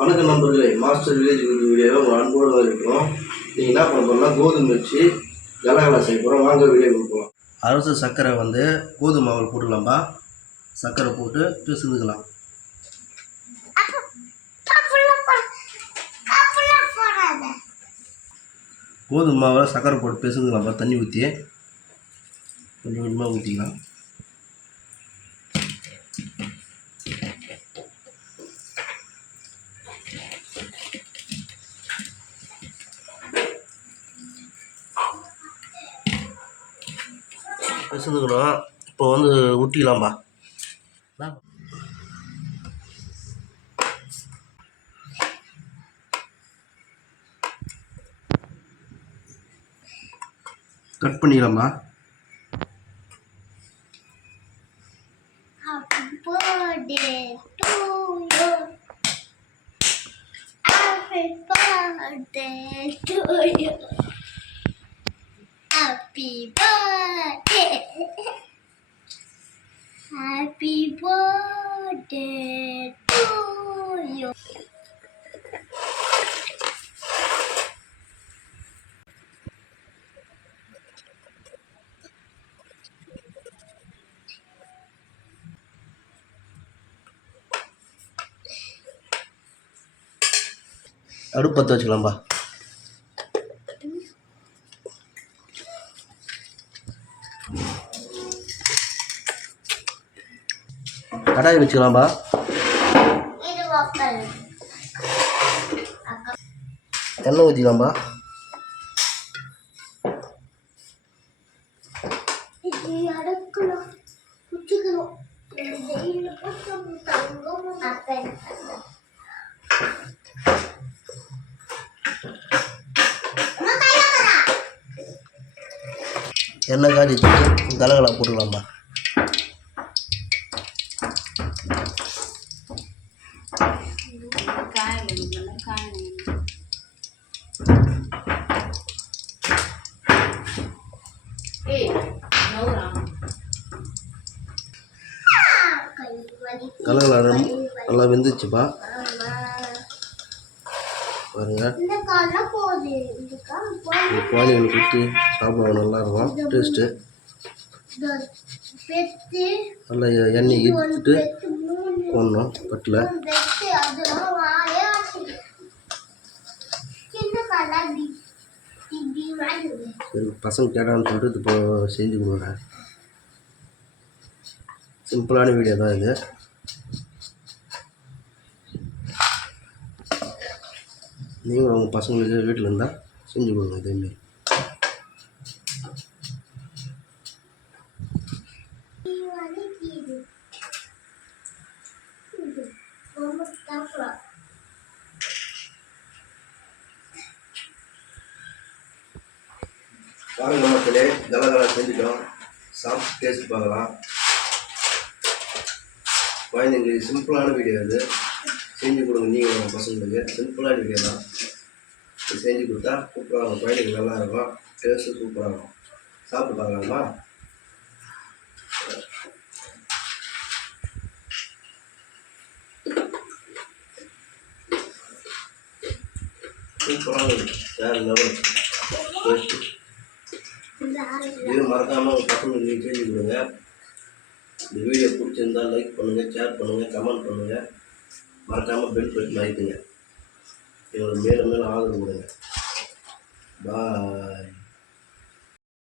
வணக்கம் நண்பர்களே, master village வீடியோவை உங்கள் அன்போடு இருக்கணும். நீங்கள் என்ன பண்ண போகிறோம்னா கோதுமை வச்சு கலகலா செய்ய போகிறோம். வாங்க வீடியோ கொடுப்போம். அரசு சர்க்கரை வந்து கோதுமை மாவில் போட்டுக்கலாம்பா. சர்க்கரை போட்டு பிசைஞ்சுக்கலாம். கோதுமை மாவில் சர்க்கரை போட்டு பிசைஞ்சுக்கலாம்பா. தண்ணி ஊற்றி கொஞ்சம் கொஞ்சமாக ஊற்றிக்கலாம். பிசைஞ்சுக்கணும். இப்போ வந்து ஊற்றிக்கலாம்பா. கட் பண்ணிக்கலாமா. Happy birthday to you. Happy birthday to you. Happy birthday. Happy birthday to you. அடுப்பு பற்ற வச்சுக்கலாம்பா. கடாய் வச்சுக்கலாம்பா. எண்ணெய் ஊற்றிக்கலாம்பா. எண்ணெய் காய்ச்சி கலகலா போட்டுக்கலாம்பா. கலகலா நல்லா வெந்துச்சுப்பா. பாருங்க, குழந்தைங்களுக்கு கொடுத்து சாப்பிடுவாங்க. நல்லா இருக்கும் டேஸ்ட்டு. நல்லா எண்ணெய் ஈர்த்துட்டு போடணும் பட்டில். பசங்க கேட்டான்னு சொல்லிட்டு இப்போ செஞ்சு கொடுக்குறேன். சிம்பிளான வீடியோ தான் இது. நீங்கள் உங்கள் பசங்களுக்கு வீட்டில் இருந்தால் செஞ்சு கொடுங்க இதேமாரி. பாருங்க மக்களே, கலகலா செஞ்சுட்டோம். சாப்பிட்டு டேஸ்ட் பார்க்கலாம். குழந்தைங்களுக்கு சிம்பிளான வீடியோ இது. செஞ்சு கொடுங்க நீங்கள் உங்கள் பசங்களுக்கு. சிம்பிளான வீடியோ தான். செஞ்சு கொடுத்தா சூப்பராக இருக்கும். குழந்தைங்களுக்கு நல்லா இருக்கும். டேஸ்ட்டு சூப்பராக இருக்கும். சாப்பிட்டு பார்க்கலாமா. சூப்பராக இருக்கும். வேறு லெவல் டேஸ்ட்டு. இது மறக்காமல் உங்கள் பசங்களுக்கு நீங்கள் செஞ்சு கொடுங்க. இந்த வீடியோ பிடிச்சிருந்தால் லைக் பண்ணுங்கள், ஷேர் பண்ணுங்கள், கமெண்ட் பண்ணுங்கள். மறக்காமல் பெல் பட்டன் அழுத்துங்க. இவங்களுக்கு மேலும் மேலும் ஆதரவு கொடுங்க.